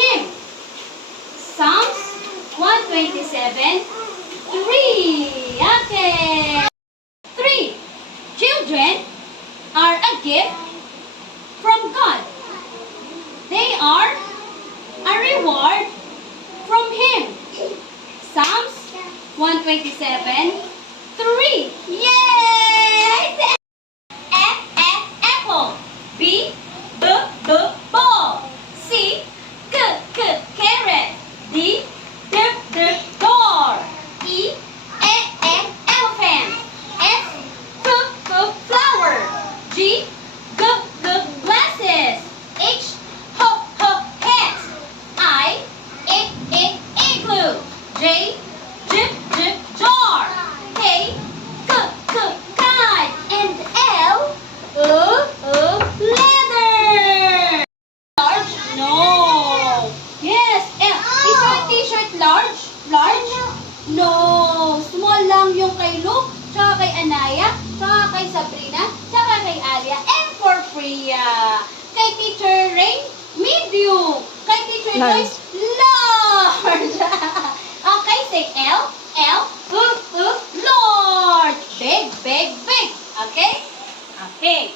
him. Psalms 127, 3. Okay. 3. Children are a gift from God. They are a reward from Him. Psalms 127, 3. Yay! Apple. B, ball. C, carrot. D, door. E, elephant. F, flower. G, glasses. H, hat. I, igloo. J, jar. K, kite. And L, leather. Large? No. Yes. Is your t-shirt large? Large? No. Small lang yung kay Luke, tsaka kay Anaya, tsaka kay Sabrina, tsaka kay Alia, and for Priya. Kay Teacher Rain, medium. Kay Teacher Joyce, large. Okay, say L, large. Big. Okay? Okay.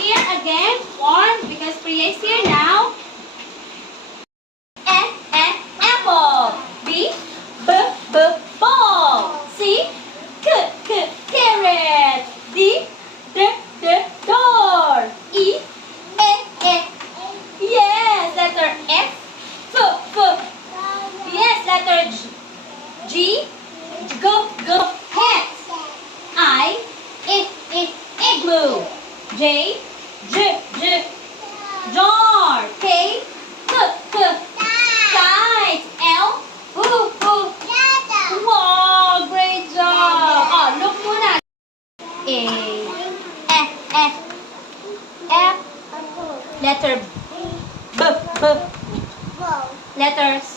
Here again, one, because Priya is here now. Apple. B, ball. C, carrot. D, door. E, yes, letter F, yes, letter G, hat. I, igloo. J, jar. K, kite. L, wow, great job. Look muna. A, F, letter B, letters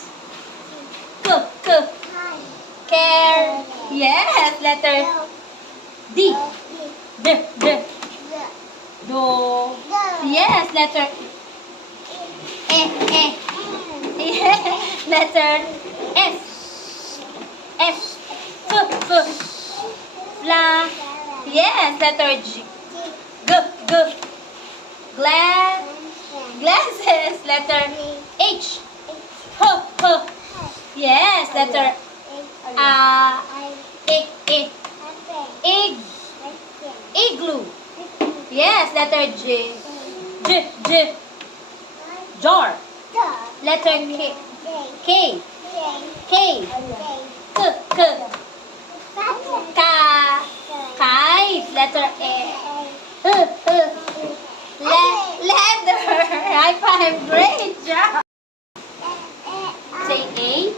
care. Yes, letter D, do. Yes, letter letter F, fla. Yes, letter G, glasses. Letter H, yes, letter igloo. Yes, letter J, jar. Letter K, kite. Letter leather. High five. Great job. Say A,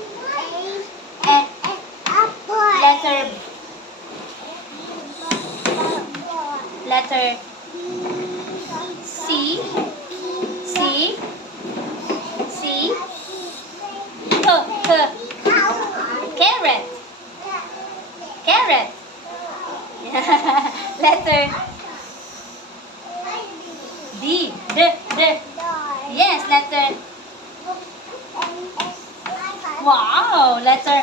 letter C, carrot. Letter D, yes, letter wow, letter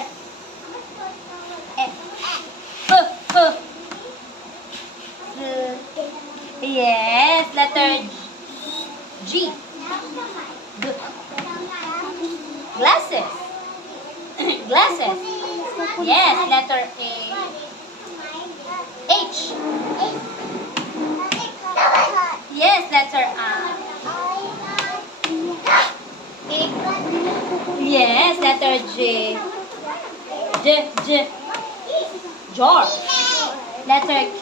yes, letter G, glasses. Yes, letter H, yes, letter yes, letter J, jar. Letter K,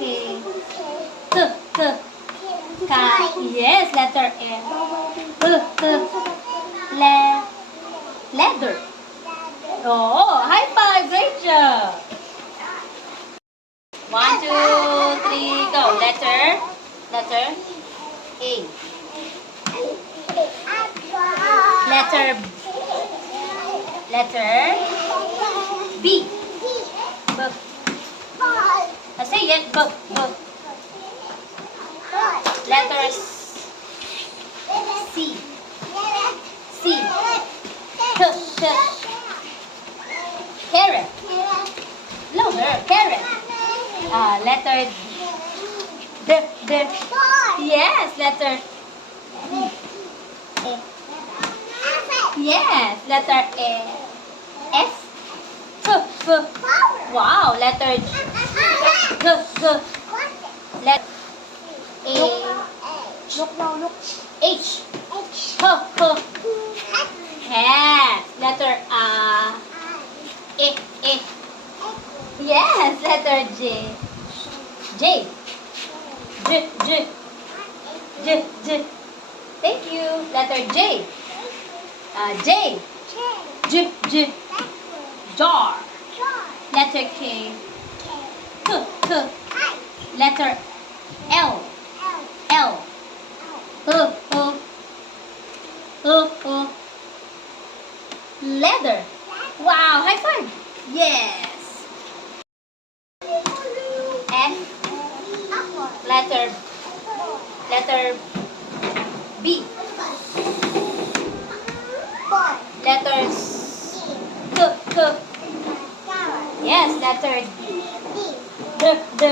yes, letter L, leather. Oh, high five, great job. 1, 2, 3, go. Letter A. Letter B. I say it. B. Letter C. K, K. Carrot. Louder. Carrot. Letter D, D. Yes, letter E. Yes, letter E. F. F, F. Wow, letter G. G, G. Letter A. Look now, look. H. H, H. Hat. Letter A. E, E. Yes, letter J. J. J, J. J, J. Thank you. Letter J. J. J, J. Jar. Letter K. K, K. Letter L. L. Leather. Wow, high five. Yes. F. Letter B. Letter K, K. Yes, letter D, D.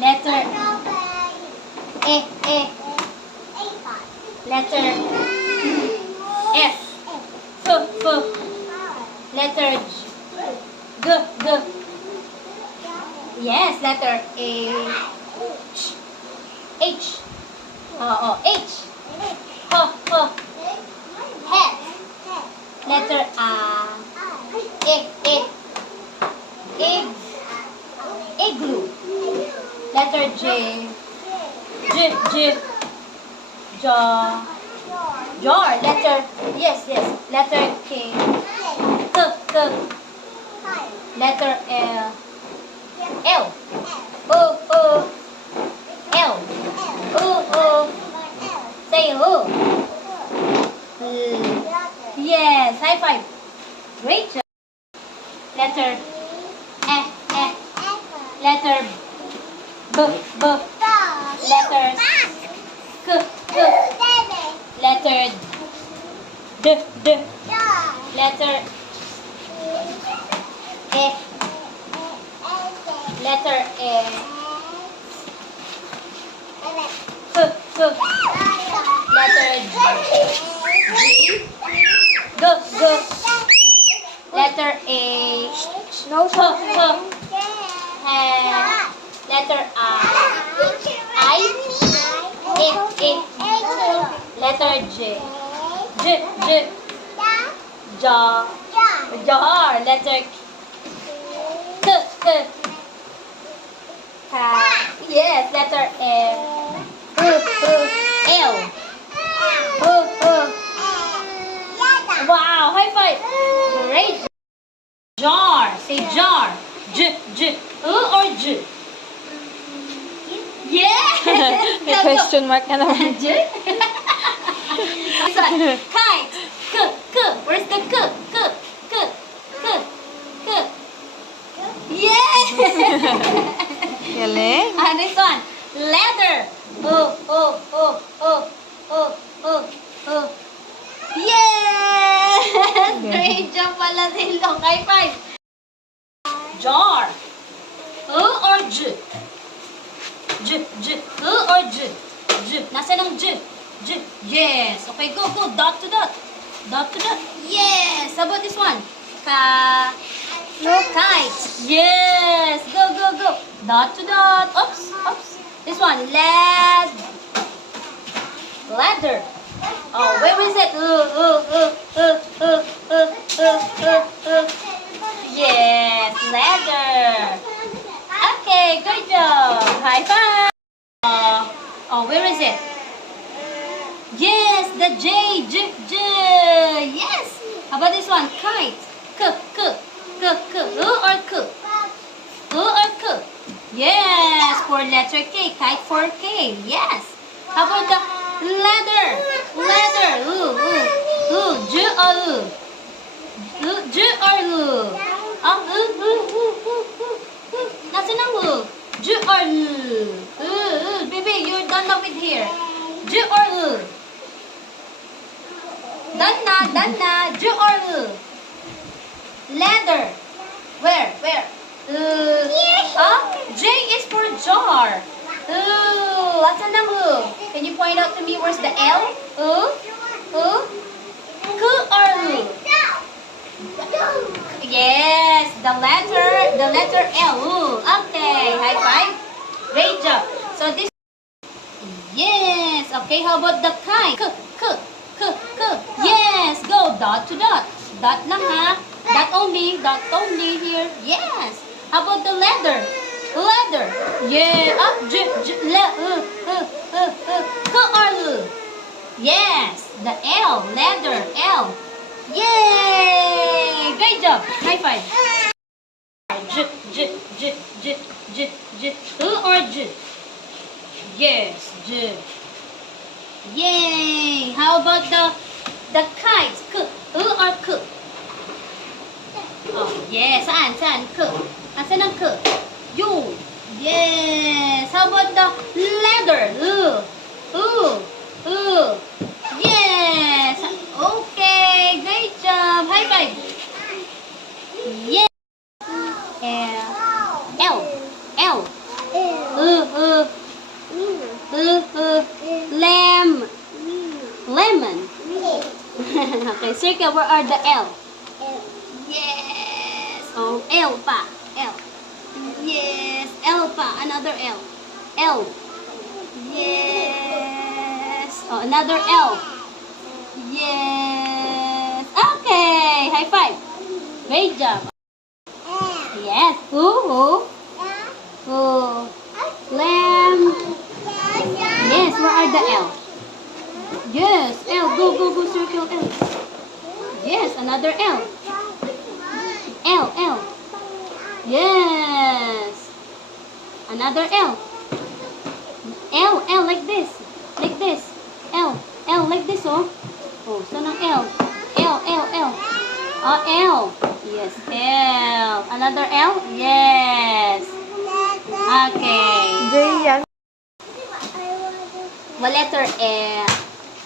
Letter E, E. Letter F, F, F. Letter G, G, G. Yes, letter H, H. H. H, H. Hat. Letter A, E, E. Egg, igloo. Letter J, J, J. Jaw, jar. Letter, yes, yes. Letter K, K, K. Letter L, L. O, O. L. O, O. Say O. Yes, high five. Great job. Letter E, E. Letter B, B. Letter K, K. Letter D, D. Letter E. Letter E. F, F. Letter G. G, G. Letter H. No, H, H. Letter I. Letter J. J, J. Jaw. Jar. Letter K, K. Yes, letter L. L. Wow, high five. Great. Jar. Say jar. J, J. Or J. Yeah. May question mark na naman. J. This one. Kite. K, K. Where's the K? K, K, K, K. Yeah. Galing. This one. Leather. Yes! Great job pala Silong. High five. Jar. Or J? J, J. Or J? J. Nasaan ang J? J. Yes. Okay, go, go. Dot to dot. Dot to dot. Yes. How about this one? No, kite. Yes. Go, go, go. Dot to dot. Oops, oops. This one. Ladder. Oh, where is it? Yes, ladder. Okay, good job. High five. Where is it? Yes, the J, J, J. Yes. How about this one? Kite. K, K, K, K. Or K? Or K? Yes, for letter K. Kite for K. Yes. How about the ladder? Ladder. J or J or Nasaan ang J or Baby, you're done now with here. J or Done na. J or L? Leather. Where? J is for jar. Asan ang L? Can you point out to me where's the L? K or L? Yes, the letter L. Okay, high five. Great job. So this. Yes. Okay, how about the kite? K. Yes, go dot to dot. Dot lang ha. Dot only here. Yes. How about the leather? Yeah. K or L? Yes, the L. Leather L. Yay! Great job. High five. J. Or J? Yes, J. Yay! How about the kite? K or K? Oh, yes. Saan? K. Asan ang K? U. Yes. How about the leather? Yes. Okay. Great job. High five. Yes. L. Lemon. Okay, circle. Where are the L? Yes. Oh, L pa. L. Yes. L pa. Another L. L. Yes. Oh, another L. Yes. Okay. High five. Great job. Yes. Lamb. Yes. Where are the L? Yes. L. Go. Circle L. Yes. Another L. L. Yes. Another L. L like this. L like this, oh. Oh, saan ang L? L. Oh, L. Yes, L. Another L? Yes. Okay. J yan. What letter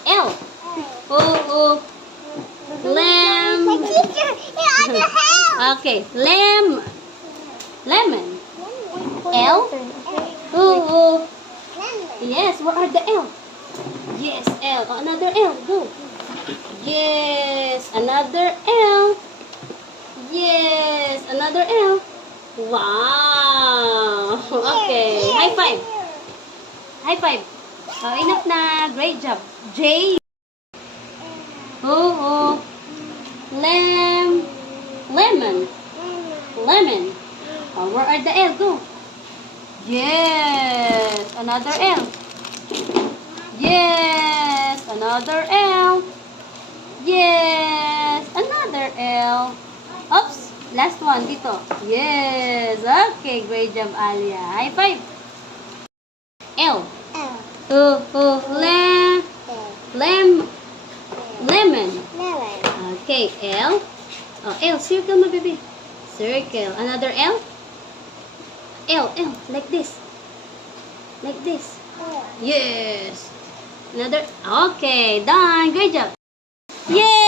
L? Lamb. Okay, lemon. L. Yes, what are the L? Yes, L. Oh, another L. Go. Yes, another L. Yes, another L. Wow. Okay, high five. Oh, enough na. Great job. J. Lemon. Oh, where are the L? Go. Yes, another L. Yes, another L. Yes, another L. Oops, last one dito. Yes, okay, great job, Alia. High five. L. Lemon. Okay, L. Oh, L, circle mo, baby. Circle. Another L. L, like this. Yes. Another. Okay, done. Great job. Yay!